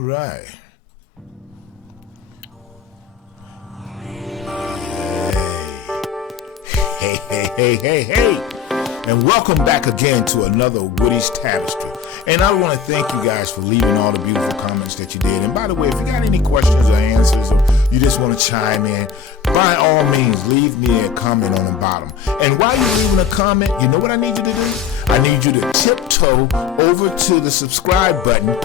All right. Hey. And welcome back again to another Woody's Tapestry. And I want to thank you guys for leaving all the beautiful comments that you did. And by the way, if you got any questions or answers, or you just want to chime in, by all means, leave me a comment on the bottom. And while you're leaving a comment, you know what I need you to do? I need you to tiptoe over to the subscribe button,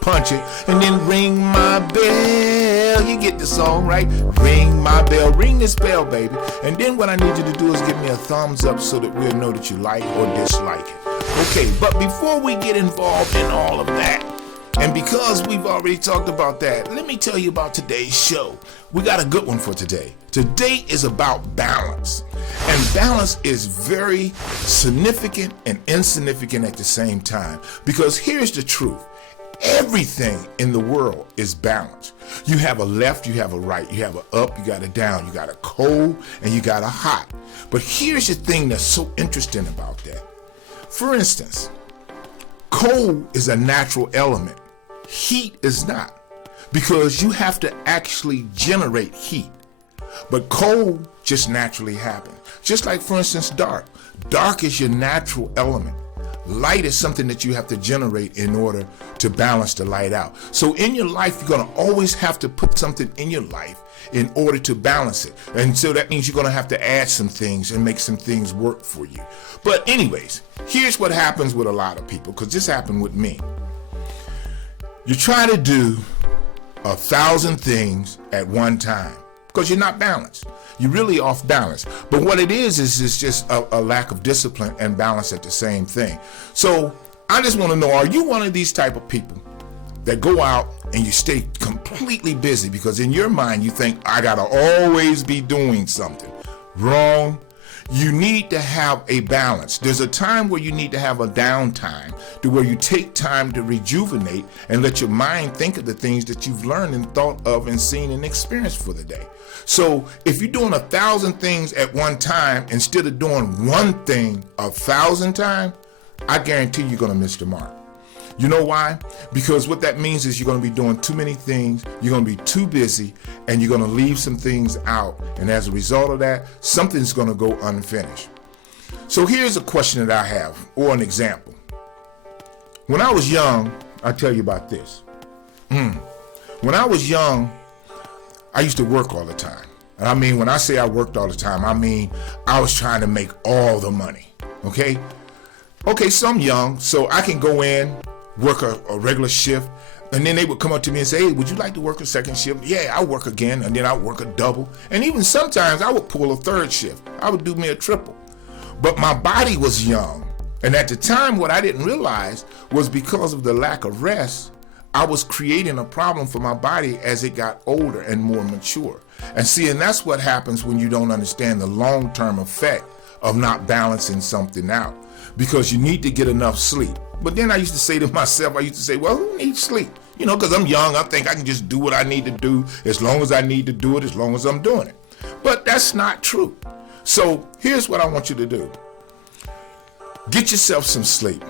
punch it, and then ring my bell. You get the song, right? Ring my bell. Ring this bell, baby. And then what I need you to do is give me a thumbs up so that we'll know that you like or dislike it. Okay, but before we get involved in all of that, and because we've already talked about that, let me tell you about today's show. We got a good one for today. Today is about balance. And balance is very significant and insignificant at the same time. Because here's the truth. Everything in the world is balanced. You have a left, you have a right, you have a up, you got a down, you got a cold, and you got a hot. But here's the thing that's so interesting about that. For instance, cold is a natural element. Heat is not, because you have to actually generate heat. But cold just naturally happens. Just like, for instance, dark. Dark is your natural element. Light is something that you have to generate in order to balance the light out. So in your life, you're going to always have to put something in your life in order to balance it. And so that means you're going to have to add some things and make some things work for you. But anyways, here's what happens with a lot of people, because this happened with me. You try to do 1,000 things at one time because you're not balanced. You're really off balance. But what it is it's just a lack of discipline and balance at the same thing. So I just want to know, are you one of these type of people that go out and you stay completely busy because in your mind you think, I gotta always be doing something? Wrong. You need to have a balance. There's a time where you need to have a downtime, to where you take time to rejuvenate and let your mind think of the things that you've learned and thought of and seen and experienced for the day. So if you're doing 1,000 things at one time instead of doing one thing 1,000 times, I guarantee you're going to miss the mark. You know why? Because what that means is you're going to be doing too many things, you're going to be too busy, and you're going to leave some things out. And as a result of that, something's going to go unfinished. So here's a question that I have, or an example. When I was young, I'll tell you about this. When I was young, I used to work all the time. And I mean, when I say I worked all the time, I mean I was trying to make all the money. Okay, so I'm young, so I can go in, work a regular shift, and then they would come up to me and say, hey, would you like to work a second shift? Yeah, I'll work again, and then I'll work a double. And even sometimes I would pull a third shift. I would do me a triple. But my body was young. And at the time, what I didn't realize was because of the lack of rest, I was creating a problem for my body as it got older and more mature. And see, and that's what happens when you don't understand the long-term effect of not balancing something out, because you need to get enough sleep. But then I used to say to myself, well, who needs sleep? You know, because I'm young, I think I can just do what I need to do as long as I need to do it, as long as I'm doing it. But that's not true. So here's what I want you to do. Get yourself some sleep.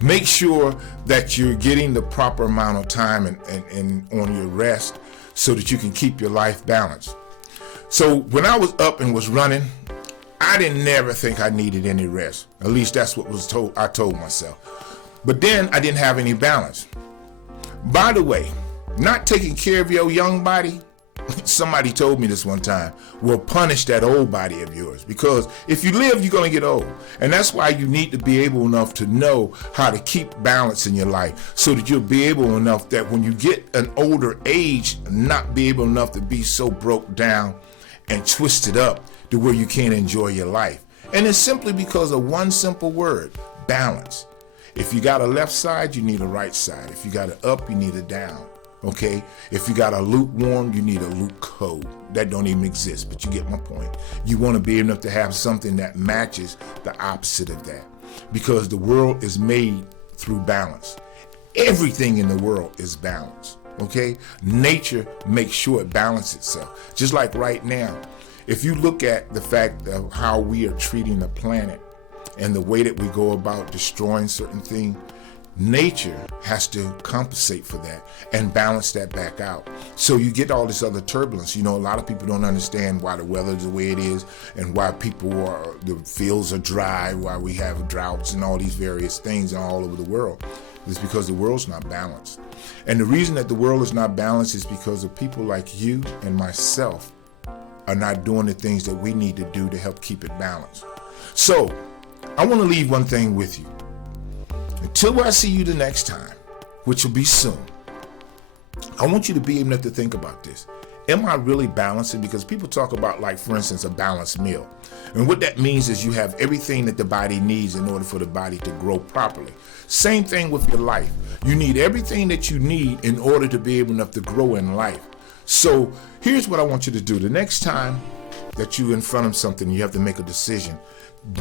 Make sure that you're getting the proper amount of time and on your rest so that you can keep your life balanced. So when I was up and was running, I didn't never think I needed any rest. At least that's what I told myself. But then I didn't have any balance. By the way, not taking care of your young body, somebody told me this one time, will punish that old body of yours. Because if you live, you're going to get old. And that's why you need to be able enough to know how to keep balance in your life, so that you'll be able enough that when you get an older age, not be able enough to be so broke down and twisted up to where you can't enjoy your life. And it's simply because of one simple word: balance. If you got a left side, you need a right side. If you got an up, you need a down. Okay? If you got a lukewarm, you need a lukecold. That don't even exist, but you get my point. You want to be able to have something that matches the opposite of that, because the world is made through balance. Everything in the world is balanced. Okay? Nature makes sure it balances itself. Just like right now, if you look at the fact of how we are treating the planet and the way that we go about destroying certain things, nature has to compensate for that and balance that back out. So you get all this other turbulence. A lot of people don't understand why the weather is the way it is and why the fields are dry, why we have droughts and all these various things all over the world. It's because the world's not balanced. And the reason that the world is not balanced is because of people like you and myself are not doing the things that we need to do to help keep it balanced. So I want to leave one thing with you. Until I see you the next time, which will be soon, I want you to be able to think about this. Am I really balancing? Because people talk about, like, for instance, a balanced meal. And what that means is you have everything that the body needs in order for the body to grow properly. Same thing with your life. You need everything that you need in order to be able enough to grow in life. So here's what I want you to do. The next time that you're in front of something, you have to make a decision.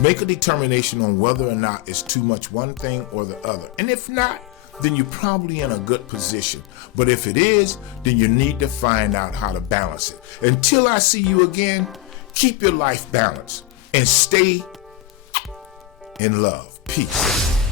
Make a determination on whether or not it's too much one thing or the other. And if not, then you're probably in a good position. But if it is, then you need to find out how to balance it. Until I see you again, keep your life balanced and stay in love. Peace.